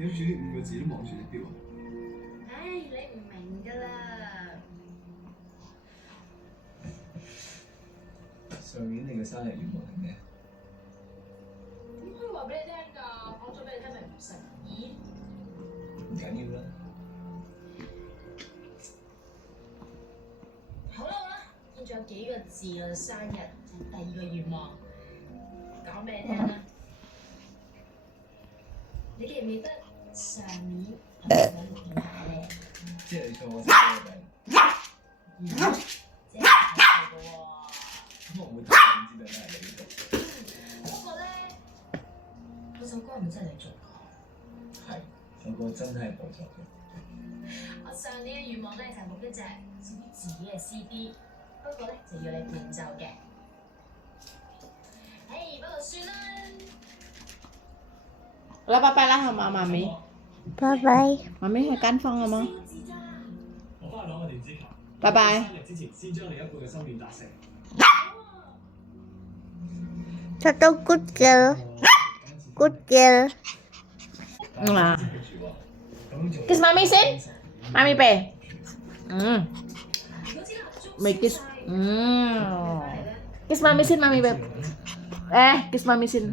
有住呢5個字都望住你標啊！唉，你唔明㗎啦。上年你嘅生日願望係咩？點可以話俾你聽㗎？講咗俾你聽咪唔實現？唔緊要啦。好啦好啦，見仲有幾個字啦，生日第2個願望，講俾你聽啦。你記唔記得上年我哋講點解咧？即係你送我生日禮物。即係睇嘅喎。咁我會睇唔知道係你讀。不過咧，嗰首歌唔真係你做過。係，首歌真係我作嘅。我上年嘅願望咧就係錄一隻屬於自己嘅 CD， 不過咧就要你伴奏嘅。唉，不過算啦。好啦，拜拜啦，好嘛，媽咪。拜拜。媽咪去間房好冇？我翻去攞個電子琴。拜拜。生日之前先將你一半嘅心願達成。他都 good girl，good girl。啊。kiss 媽咪先，媽咪俾。未 kiss。kiss 媽咪先，媽咪俾。kiss 媽咪先。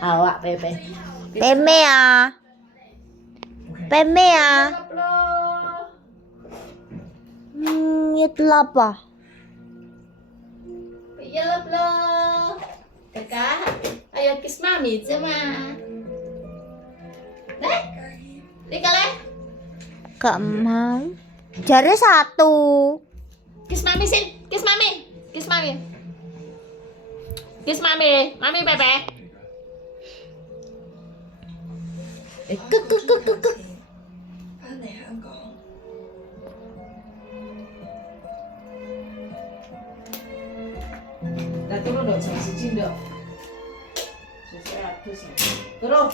好啊，俾。俾咩啊？俾咩啊？一粒啊！俾一粒咯，大家，ayo kiss 媽咪啫嘛。呢個咧 Gak mau. Jari satu. kiss mami sin, kiss mami, kiss mami, kiss mami, mami bebe. Kuk. 翻嚟香港。Nah turun dong, sama si Cindo. Saya tuh sih. Turun.